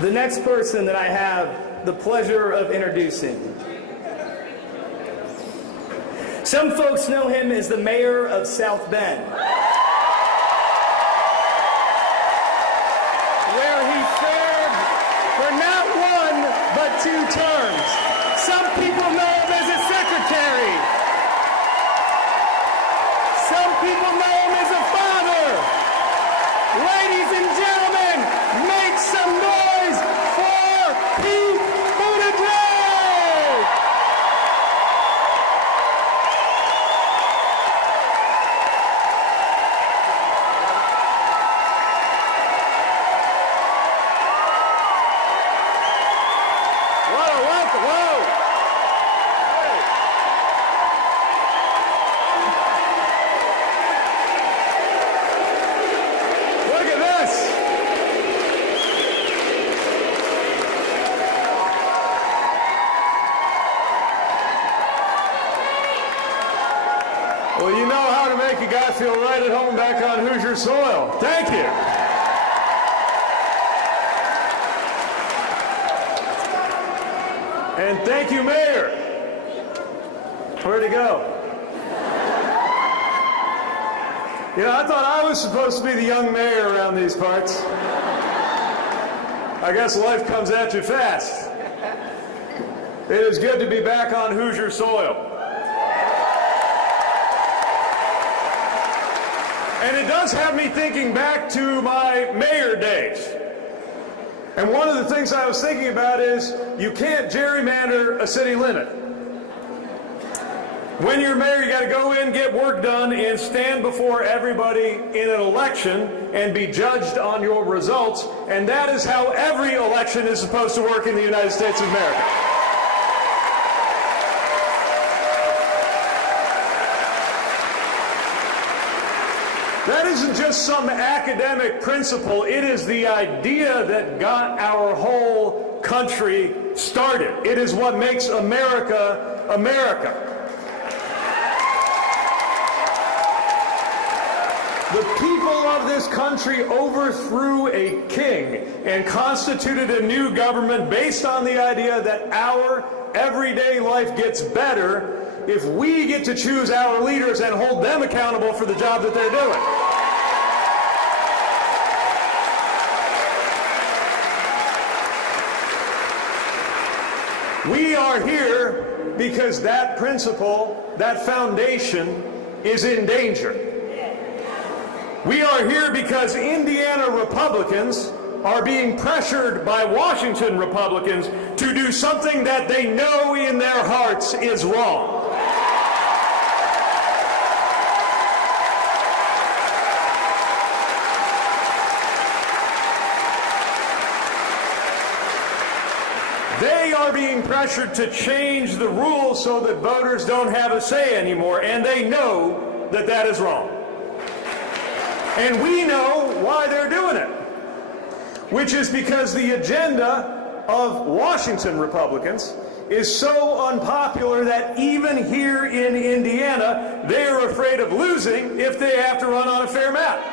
The next person that I have the pleasure of introducing. Some folks know him as the mayor of South Bend, where he served for not one, but 2 terms. Some people know him as a secretary. Some people know him as a father. Ladies and gentlemen, make some noise for Pete Buttigieg! Whoa, welcome, whoa! Look at this! Well, you know how to make a guy feel right at home back on Hoosier soil. Thank you. And thank you, Mayor. Where'd he go? You know, I thought I was supposed to be the young mayor around these parts. I guess life comes at you fast. It is good to be back on Hoosier soil. And it does have me thinking back to my mayor days. And one of the things I was thinking about is you can't gerrymander a city limit. When you're mayor, you got to go in, get work done, and stand before everybody in an election and be judged on your results. And that is how every election is supposed to work in the United States of America. That isn't just some academic principle. It is the idea that got our whole country started. It is what makes America, America. The people of this country overthrew a king and constituted a new government based on the idea that our everyday life gets better if we get to choose our leaders and hold them accountable for the job that they're doing. We are here because that principle, that foundation, is in danger. We are here because Indiana Republicans are being pressured by Washington Republicans to do something that they know in their hearts is wrong. They are being pressured to change the rules so that voters don't have a say anymore, and they know that that is wrong. And we know why they're doing it, which is because the agenda of Washington Republicans is so unpopular that even here in Indiana, they are afraid of losing if they have to run on a fair map.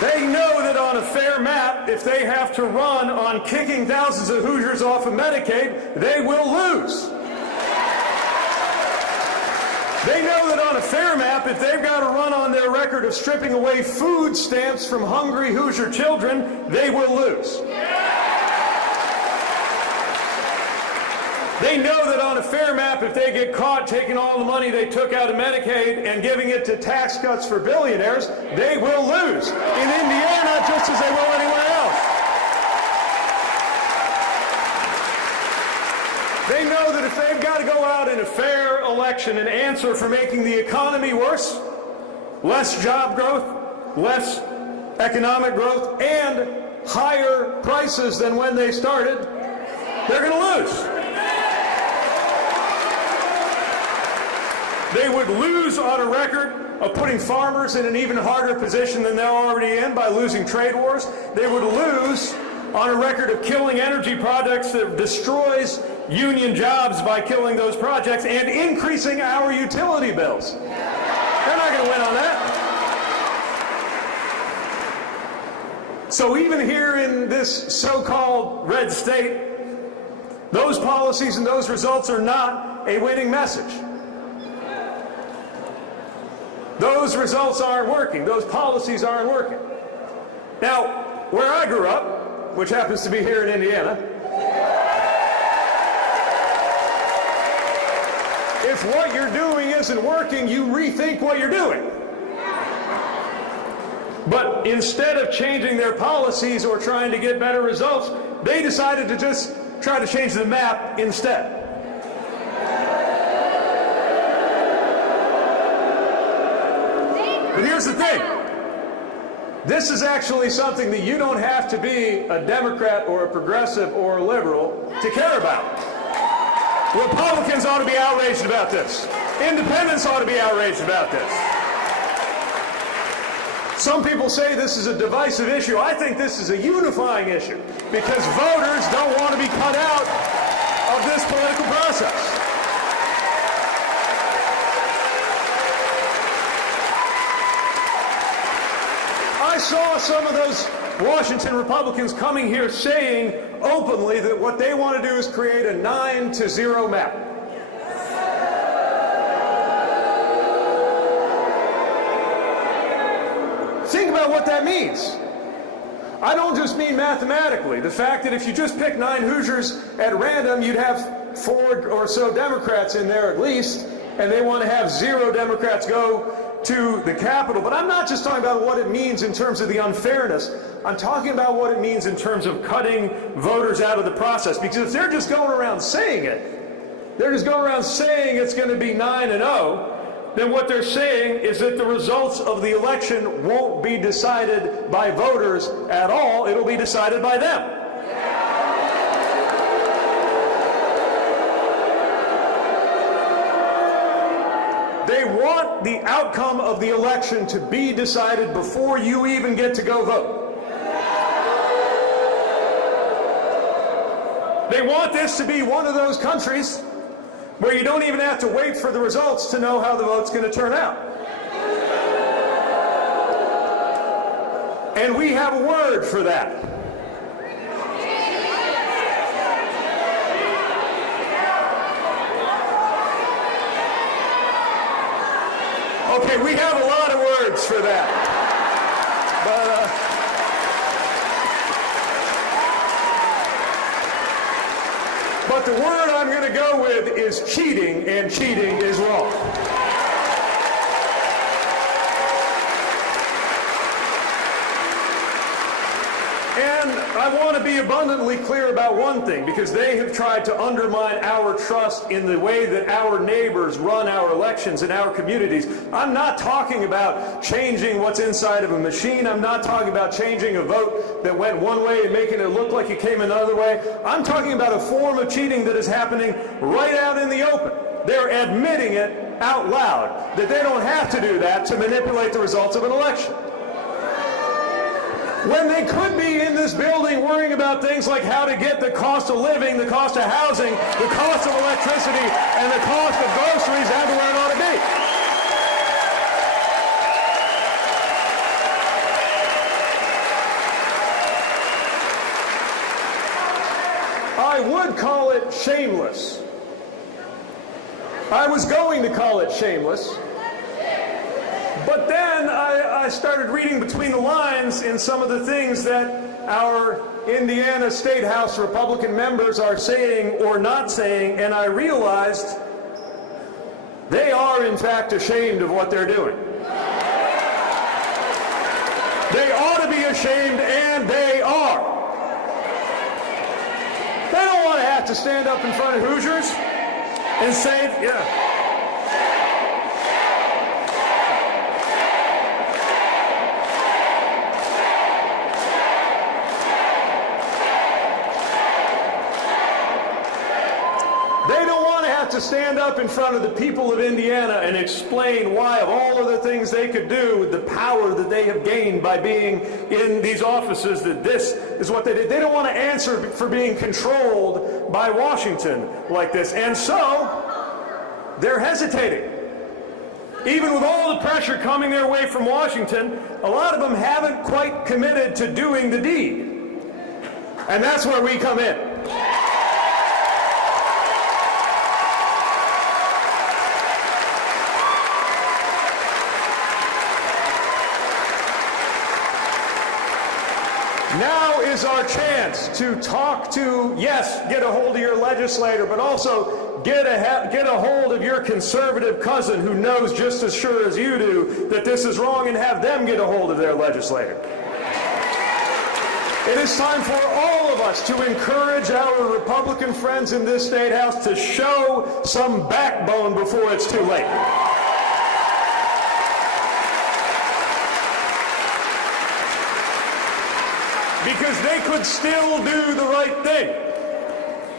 They know that on a fair map, if they have to run on kicking thousands of Hoosiers off of Medicaid, they will lose. They know that on a fair map, if they've got to run on their record of stripping away food stamps from hungry Hoosier children, they will lose. They know that on a fair map, if they get caught taking all the money they took out of Medicaid and giving it to tax cuts for billionaires, they will lose in Indiana just as they will anywhere else. They know that if they've got to go out in a fair election and answer for making the economy worse, less job growth, less economic growth, and higher prices than when they started, they're going to lose. They would lose on a record of putting farmers in an even harder position than they're already in by losing trade wars. They would lose on a record of killing energy projects that destroys union jobs by killing those projects and increasing our utility bills. They're not going to win on that. So even here in this so-called red state, those policies and those results are not a winning message. Those results aren't working. Those policies aren't working. Now, where I grew up, which happens to be here in Indiana, if what you're doing isn't working, you rethink what you're doing. But instead of changing their policies or trying to get better results, they decided to just try to change the map instead. But here's the thing. This is actually something that you don't have to be a Democrat or a progressive or a liberal to care about. Republicans ought to be outraged about this. Independents ought to be outraged about this. Some people say this is a divisive issue. I think this is a unifying issue because voters don't want to be cut out of this political process. I saw some of those Washington Republicans coming here saying openly that what they want to do is create a 9-0 map. Think about what that means. I don't just mean mathematically. The fact that if you just pick 9 Hoosiers at random, you'd have 4 or so Democrats in there at least, and they want to have 0 Democrats go to the Capitol. But I'm not just talking about what it means in terms of the unfairness. I'm talking about what it means in terms of cutting voters out of the process. Because if they're just going around saying it, they're just going around saying it's going to be 9-0, then what they're saying is that the results of the election won't be decided by voters at all. It'll be decided by them. They want the outcome of the election to be decided before you even get to go vote. They want this to be one of those countries where you don't even have to wait for the results to know how the vote's going to turn out. And we have a word for that. Okay, we have a lot of words for that. But the word I'm going to go with is cheating, and cheating is wrong. And I want to be abundantly clear about one thing, because they have tried to undermine our trust in the way that our neighbors run our elections in our communities. I'm not talking about changing what's inside of a machine. I'm not talking about changing a vote that went one way and making it look like it came another way. I'm talking about a form of cheating that is happening right out in the open. They're admitting it out loud, that they don't have to do that to manipulate the results of an election. When they could be in this building worrying about things like how to get the cost of living, the cost of housing, the cost of electricity, and the cost of groceries down to where it ought to be. I would call it shameless. I was going to call it shameless. But then I started reading between the lines in some of the things that our Indiana State House Republican members are saying or not saying, and I realized they are in fact ashamed of what they're doing. They ought to be ashamed, and they are. They don't want to have to stand up in front of Hoosiers and say, yeah. stand up in front of the people of Indiana and explain why, of all of the things they could do with the power that they have gained by being in these offices, that this is what they did. They don't want to answer for being controlled by Washington like this. And so they're hesitating. Even with all the pressure coming their way from Washington, a lot of them haven't quite committed to doing the deed. And that's where we come in. Now is our chance to talk to, yes, get a hold of your legislator, but also get a hold of your conservative cousin who knows just as sure as you do that this is wrong, and have them get a hold of their legislator. It is time for all of us to encourage our Republican friends in this State House to show some backbone before it's too late. Because they could still do the right thing.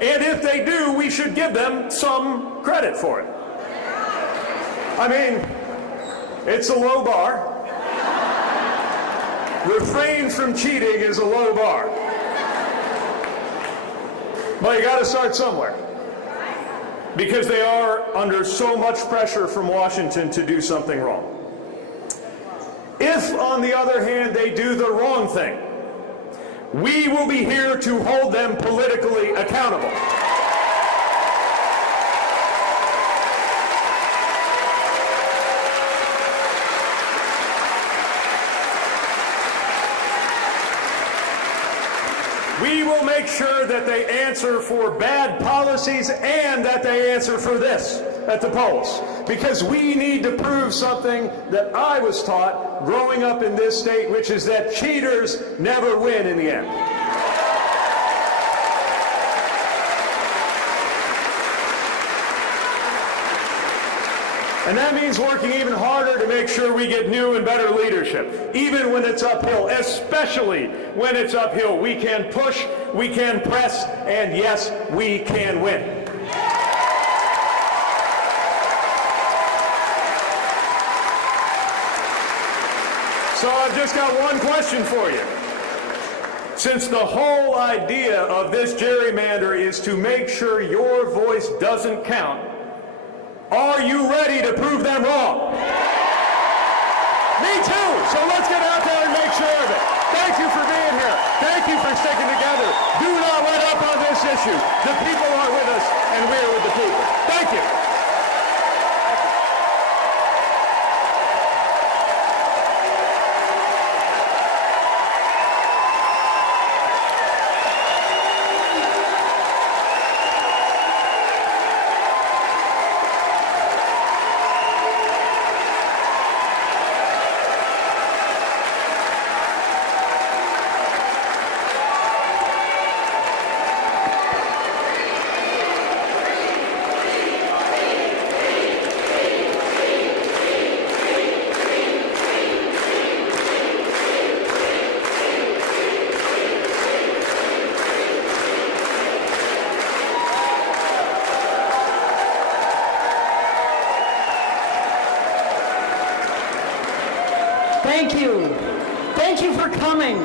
And if they do, we should give them some credit for it. I mean, it's a low bar. Refrain from cheating is a low bar. But you got to start somewhere. Because they are under so much pressure from Washington to do something wrong. If, on the other hand, they do the wrong thing, we will be here to hold them politically accountable. We will make sure that they answer for bad policies and that they answer for this at the polls. Because we need to prove something that I was taught growing up in this state, which is that cheaters never win in the end. And that means working even harder to make sure we get new and better leadership, even when it's uphill, especially when it's uphill. We can push, we can press, and yes, we can win. So I've just got one question for you. Since the whole idea of this gerrymander is to make sure your voice doesn't count, are you ready to prove them wrong? Me too! So let's get out there and make sure of it. Thank you for being here. Thank you for sticking together. Do not let up on this issue. The people are with us, and we're with the people. Thank you. Thank you. Thank you for coming.